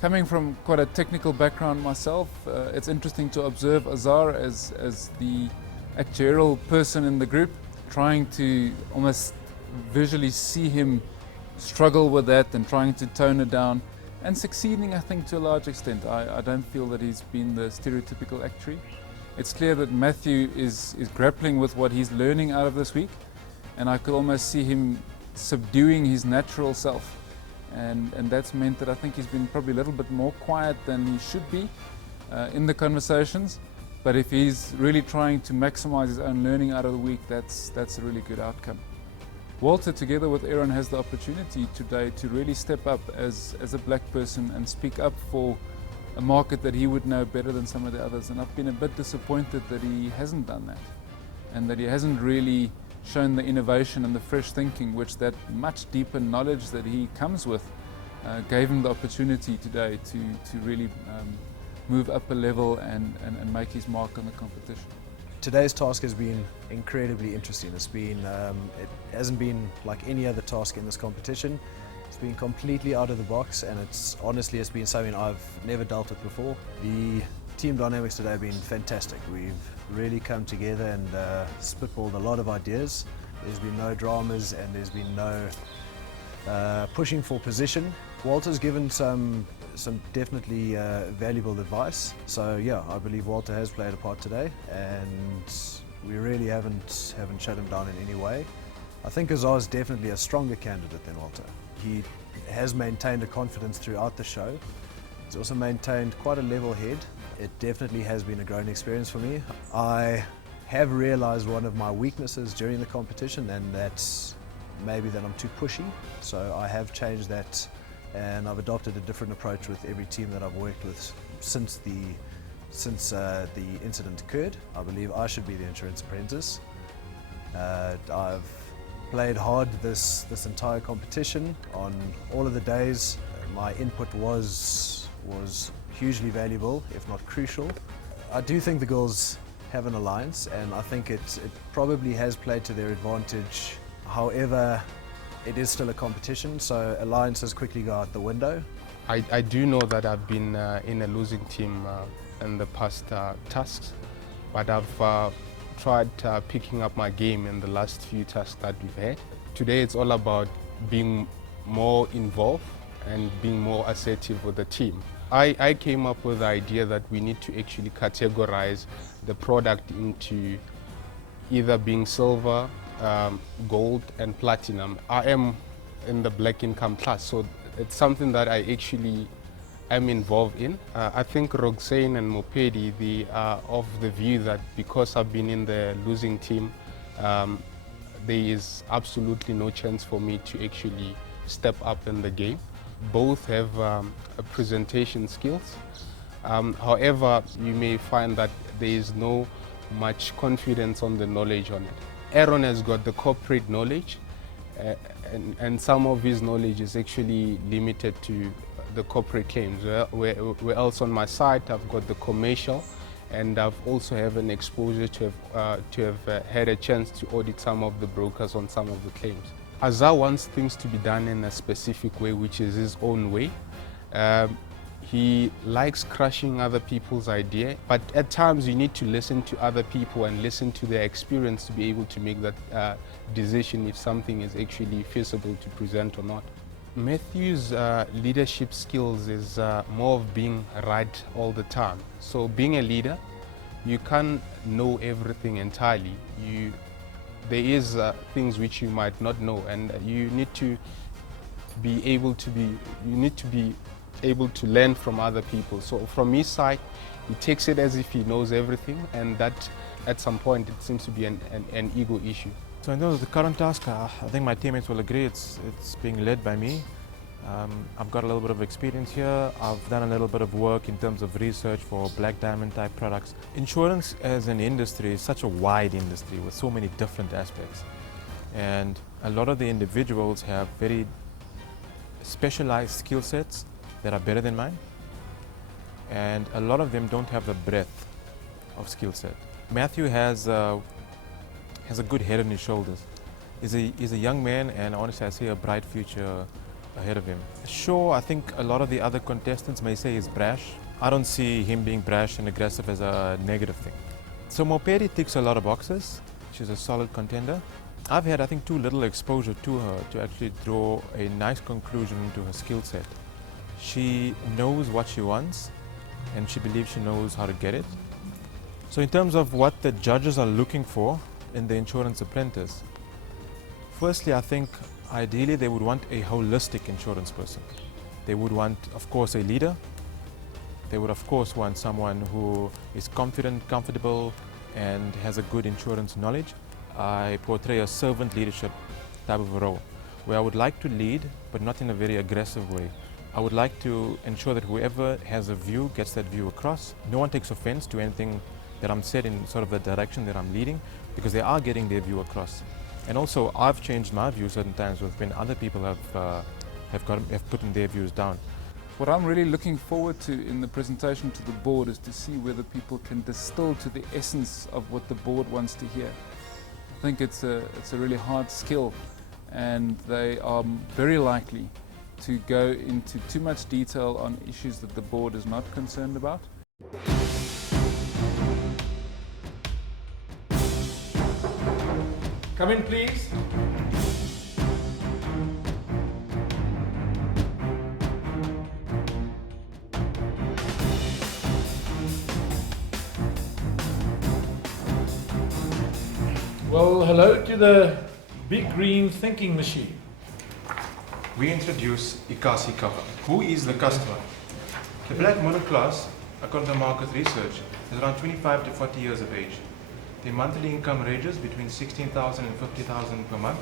Coming from quite a technical background myself, it's interesting to observe Azar as the actuarial person in the group, trying to almost visually see him struggle with that and trying to tone it down and succeeding, I think, to a large extent. I don't feel that he's been the stereotypical actuary. It's clear that Matthew is grappling with what he's learning out of this week, and I could almost see him subduing his natural self. And that's meant that I think he's been probably a little bit more quiet than he should be in the conversations. But if he's really trying to maximize his own learning out of the week, that's a really good outcome. Walter, together with Aaron, has the opportunity today to really step up as a black person and speak up for a market that he would know better than some of the others. And I've been a bit disappointed that he hasn't done that, and that he hasn't really shown the innovation and the fresh thinking which that much deeper knowledge that he comes with gave him the opportunity today to really move up a level and make his mark on the competition. Today's task has been incredibly interesting. It hasn't been like any other task in this competition. It's been completely out of the box, and it's been something I've never dealt with before. The team dynamics today have been fantastic. We've really come together and spitballed a lot of ideas. There's been no dramas and there's been no pushing for position. Walter's given some definitely valuable advice. So yeah, I believe Walter has played a part today, and we really haven't shut him down in any way. I think Azar is definitely a stronger candidate than Walter. He has maintained a confidence throughout the show. He's also maintained quite a level head. It definitely has been a growing experience for me. I have realized one of my weaknesses during the competition, and that's maybe that I'm too pushy. So I have changed that, and I've adopted a different approach with every team that I've worked with since the incident occurred. I believe I should be the insurance apprentice. I've played hard this entire competition. On all of the days, my input was hugely valuable, if not crucial. I do think the girls have an alliance, and I think it probably has played to their advantage. However, it is still a competition, so alliances quickly go out the window. I do know that I've been in a losing team in the past tasks, but I've tried picking up my game in the last few tasks that we've had. Today it's all about being more involved and being more assertive with the team. I came up with the idea that we need to actually categorize the product into either being silver, gold and platinum. I am in the black income class, so it's something that I actually am involved in. I think Roxane and Mopedi, they are of the view that because I've been in the losing team, there is absolutely no chance for me to actually step up in the game. Both have presentation skills. However, you may find that there is no much confidence on the knowledge on it. Aaron has got the corporate knowledge, and some of his knowledge is actually limited to the corporate claims. Where else on my side, I've got the commercial, and I've also have an exposure to have had a chance to audit some of the brokers on some of the claims. Azar wants things to be done in a specific way, which is his own way. He likes crushing other people's idea, but at times you need to listen to other people and listen to their experience to be able to make that decision if something is actually feasible to present or not. Matthew's leadership skills is more of being right all the time. So being a leader, you can't know everything entirely. There is things which you might not know, and you need to be able to learn from other people. So from his side, he takes it as if he knows everything, and that at some point it seems to be an ego issue. So in terms of the current task, I think my teammates will agree it's being led by me. I've got a little bit of experience here. I've done a little bit of work in terms of research for black diamond type products. Insurance as an industry is such a wide industry with so many different aspects. And a lot of the individuals have very specialized skill sets that are better than mine. And a lot of them don't have the breadth of skill set. Matthew has a good head on his shoulders. He's a young man, and honestly I see a bright future ahead of him. Sure, I think a lot of the other contestants may say he's brash. I don't see him being brash and aggressive as a negative thing. So Mopedi ticks a lot of boxes. She's a solid contender. I've had, I think, too little exposure to her to actually draw a nice conclusion into her skill set. She knows what she wants and she believes she knows how to get it. So in terms of what the judges are looking for in the insurance apprentice, firstly, I think ideally they would want a holistic insurance person. They would want, of course, a leader. They would, of course, want someone who is confident, comfortable, and has a good insurance knowledge. I portray a servant leadership type of a role, where I would like to lead, but not in a very aggressive way. I would like to ensure that whoever has a view gets that view across. No one takes offense to anything that I'm said in sort of the direction that I'm leading, because they are getting their view across. And also, I've changed my view certain times when other people have put in their views down. What I'm really looking forward to in the presentation to the board is to see whether people can distill to the essence of what the board wants to hear. I think it's a really hard skill, and they are very likely to go into too much detail on issues that the board is not concerned about. Come in, please. Well, hello to the big green thinking machine. We introduce Ikasi cover. Who is the customer? The black middle class, according to market research, is around 25 to 40 years of age. Their monthly income ranges between 16,000 and 50,000 per month,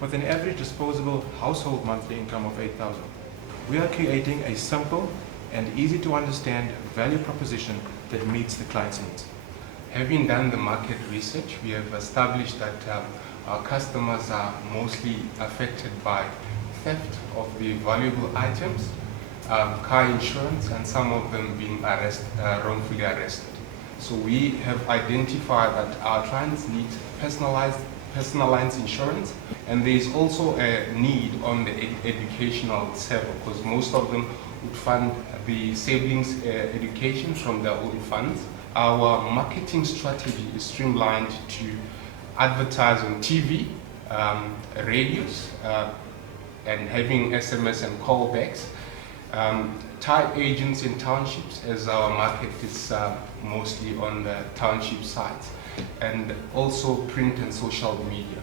with an average disposable household monthly income of 8,000. We are creating a simple and easy to understand value proposition that meets the client's needs. Having done the market research, we have established that our customers are mostly affected by theft of the valuable items, car insurance, and some of them being wrongfully arrested. So we have identified that our clients need personalized insurance, and there is also a need on the educational level, because most of them would fund the siblings' education from their own funds. Our marketing strategy is streamlined to advertise on TV, radios, and having SMS and callbacks. Tied agents in townships, as our market is mostly on the township sites, and also print and social media.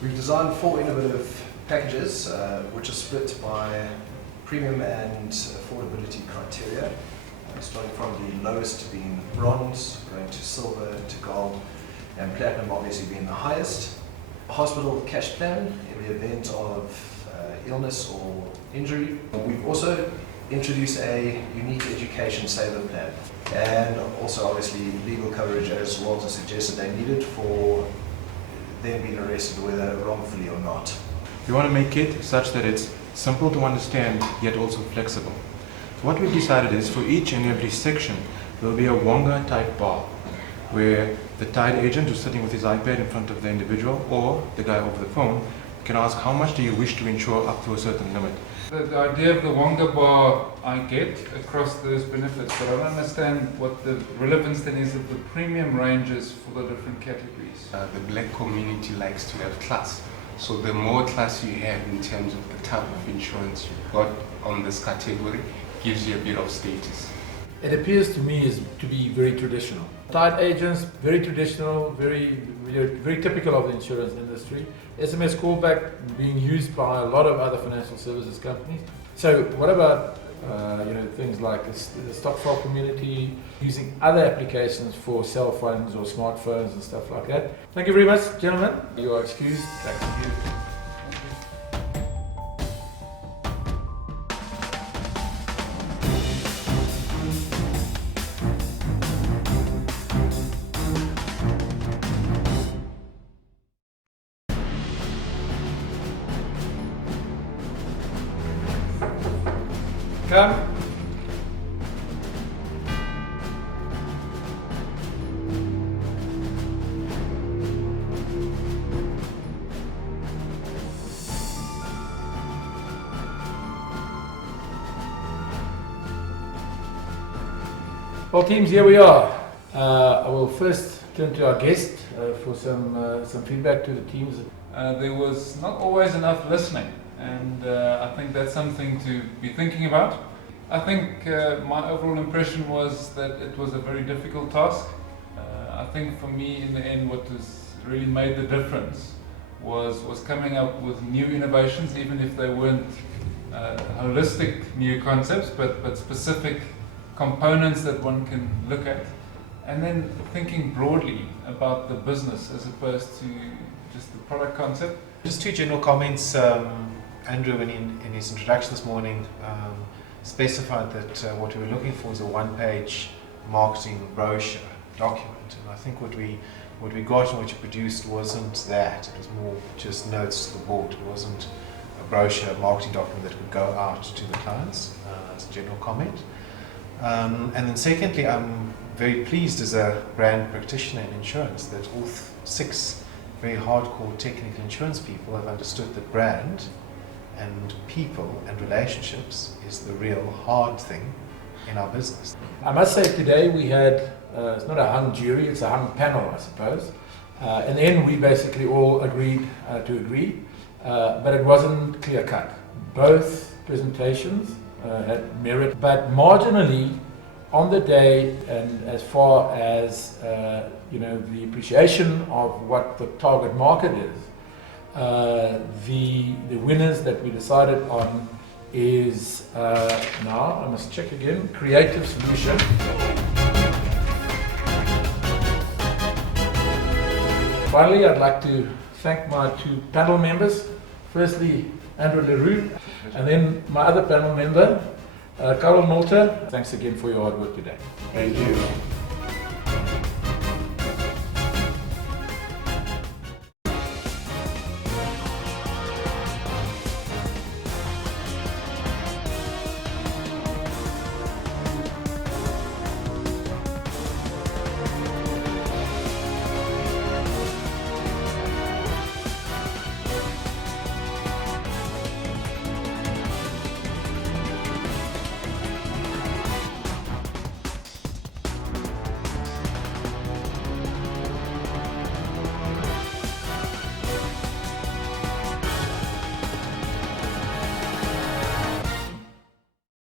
We've designed 4 innovative packages which are split by premium and affordability criteria, starting from the lowest being bronze, going to silver, to gold, and platinum obviously being the highest. A hospital cash plan in the event of illness or injury. We've also introduced a unique education saver plan, and also obviously legal coverage, as Walter suggested they needed, for them being arrested whether wrongfully or not. We want to make it such that it's simple to understand yet also flexible. So what we've decided is for each and every section there will be a Wonga type bar where the tied agent who's sitting with his iPad in front of the individual or the guy over the phone can ask how much do you wish to insure up to a certain limit. The idea of the Wonga bar I get across those benefits, but I don't understand what the relevance then is of the premium ranges for the different categories. The black community likes to have class. So the more class you have in terms of the type of insurance you've got on this category gives you a bit of status. It appears to me to be very traditional. Tied agents, very traditional, very typical of the insurance industry. SMS callback being used by a lot of other financial services companies. So what about things like the stockfile community, using other applications for cell phones or smartphones and stuff like that? Thank you very much, gentlemen. You are excused. Back to you. Come. Well, teams, here we are. I will first turn to our guest for some feedback to the teams. There was not always enough listening, and I think that's something to be thinking about. I think my overall impression was that it was a very difficult task. I think for me, in the end, what has really made the difference was coming up with new innovations, even if they weren't holistic new concepts, but specific components that one can look at, and then thinking broadly about the business as opposed to just the product concept. Just two general comments. Andrew, in his introduction this morning, specified that what we were looking for is a one-page marketing brochure document, and I think what we got and what you produced wasn't that. It was more just notes to the board. It wasn't a brochure, marketing document that would go out to the clients, as a general comment. And then secondly, I'm very pleased as a brand practitioner in insurance that all 6 very hardcore technical insurance people have understood that brand and people and relationships is the real hard thing in our business. I must say today we had, it's not a hung jury, it's a hung panel, I suppose. In the end we basically all agreed to agree, but it wasn't clear cut. Both presentations had merit, but marginally on the day, and as far as the appreciation of what the target market is, the winners that we decided on is now, I must check again, Creative Solution. Finally, I'd like to thank my 2 panel members. Firstly, Andrew Leroux, and then my other panel member, Carol Nolter. Thanks again for your hard work today. Thank you.